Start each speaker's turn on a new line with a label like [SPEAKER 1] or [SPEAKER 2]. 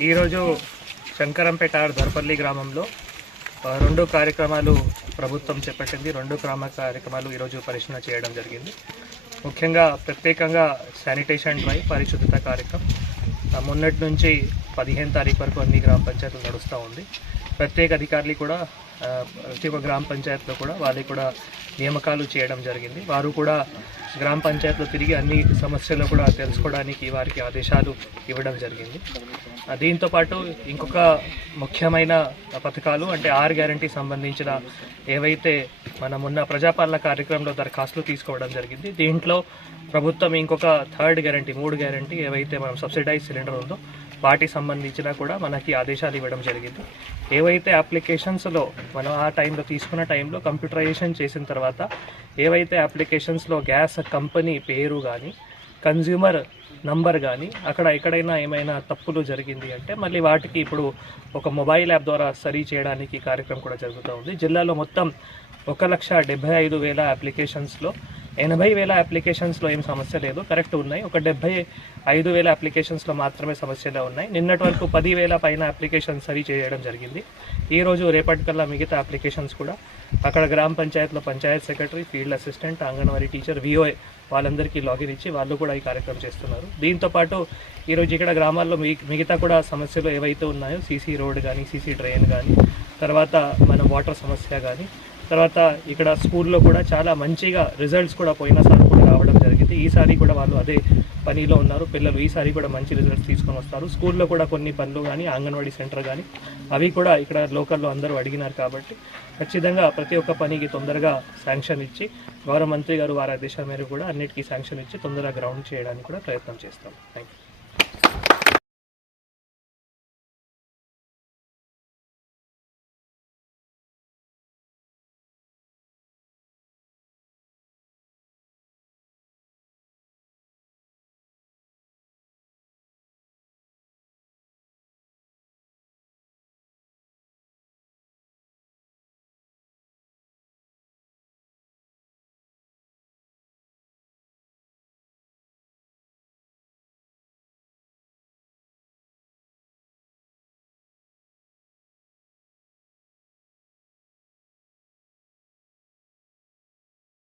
[SPEAKER 1] ఈరోజు శంకరంపేట దర్పల్లి గ్రామంలో రెండు కార్యక్రమాలు ప్రభుత్వం చేపట్టింది. రెండు గ్రామ కార్యక్రమాలు ఈరోజు పరిశీలన చేయడం జరిగింది. ముఖ్యంగా ప్రత్యేకంగా శానిటేషన్ డ్రైవ్ పరిశుద్ధత కార్యక్రమం. మొన్నటి నుంచి పదిహేను తారీఖు వరకు అన్ని గ్రామ పంచాయతీలు నడుస్తూ ఉంది. ప్రత్యేక అధికారులు కూడా ప్రతి ఒక్క గ్రామ పంచాయత్లో కూడా వాళ్ళకి కూడా నియామకాలు చేయడం జరిగింది. వారు కూడా గ్రామ పంచాయత్లో తిరిగి అన్ని సమస్యలు కూడా తెలుసుకోవడానికి వారికి ఆదేశాలు ఇవ్వడం జరిగింది. దీంతో పాటు ఇంకొక ముఖ్యమైన పథకాలు అంటే ఆర్ గ్యారంటీ సంబంధించిన ఏవైతే మనం ఉన్న ప్రజాపాలన కార్యక్రమంలో దరఖాస్తులు తీసుకోవడం జరిగింది. దీంట్లో ప్రభుత్వం ఇంకొక థర్డ్ గ్యారంటీ మూడు గ్యారంటీ ఏవైతే మనం సబ్సిడైజ్ సిలిండర్ ఉందో వాటికి సంబంధించిన కూడా మనకి ఆదేశాలు ఇవ్వడం జరిగింది. ఏవైతే అప్లికేషన్స్లో మనం ఆ టైంలో తీసుకున్న టైంలో కంప్యూటరైజేషన్ చేసిన తర్వాత ఏవైతే అప్లికేషన్స్లో గ్యాస్ కంపెనీ పేరు కానీ కన్జ్యూమర్ నంబర్ కానీ అక్కడ ఎక్కడైనా ఏమైనా తప్పులు జరిగింది అంటే మళ్ళీ వాటికి ఇప్పుడు ఒక మొబైల్ యాప్ ద్వారా సరి చేయడానికి కార్యక్రమం కూడా జరుగుతూ ఉంది. జిల్లాలో మొత్తం ఒక లక్ష డెబ్బై ఐదు వేల అప్లికేషన్స్లో ఎనభై వేల అప్లికేషన్స్లో ఏం సమస్య లేదు. కరెక్ట్ ఉన్నాయి. ఒక డెబ్బై ఐదు వేల అప్లికేషన్స్లో మాత్రమే సమస్యలు ఉన్నాయి. నిన్నటి వరకు పదివేల పైన అప్లికేషన్స్ సరి చేయడం జరిగింది. ఈరోజు రేపటికల్లా మిగతా అప్లికేషన్స్ కూడా అక్కడ గ్రామ పంచాయత్లో panchayat secretary field assistant anganwadi teacher VOA వాళ్ళందరికీ లాగిన్ ఇచ్చి వాళ్ళు కూడా ఈ కార్యక్రమం చేస్తున్నారు. దీంతో పాటు ఈరోజు ఇక్కడ గ్రామాల్లో మిగ- మిగతా కూడా సమస్యలు ఏవైతే ఉన్నాయో సీసీ రోడ్ కానీ సీసీ డ్రైన్ కానీ తర్వాత మన వాటర్ సమస్య కానీ తర్వాత ఇక్కడ స్కూల్లో కూడా చాలా మంచిగా రిజల్ట్స్ కూడా పోయినసారి కూడా చేయడం జరిగింది. ఈసారి కూడా వాళ్ళు అదే పనిలో ఉన్నారు. పిల్లలు ఈసారి కూడా మంచి రిజల్ట్స్ తీసుకొని వస్తారు. స్కూల్లో కూడా కొన్ని పనులు కానీ అంగన్వాడీ సెంటర్ కానీ అవి కూడా ఇక్కడ లోకల్లో అందరూ అడిగినారు కాబట్టి ఖచ్చితంగా ప్రతి ఒక్క పనికి తొందరగా శాంక్షన్ ఇచ్చి గౌరవ మంత్రి గారు వారి ఆదేశాల మేరకు కూడా అన్నిటికీ శాంక్షన్ ఇచ్చి తొందరగా గ్రౌండ్ చేయడానికి కూడా ప్రయత్నం చేస్తాం. Thank you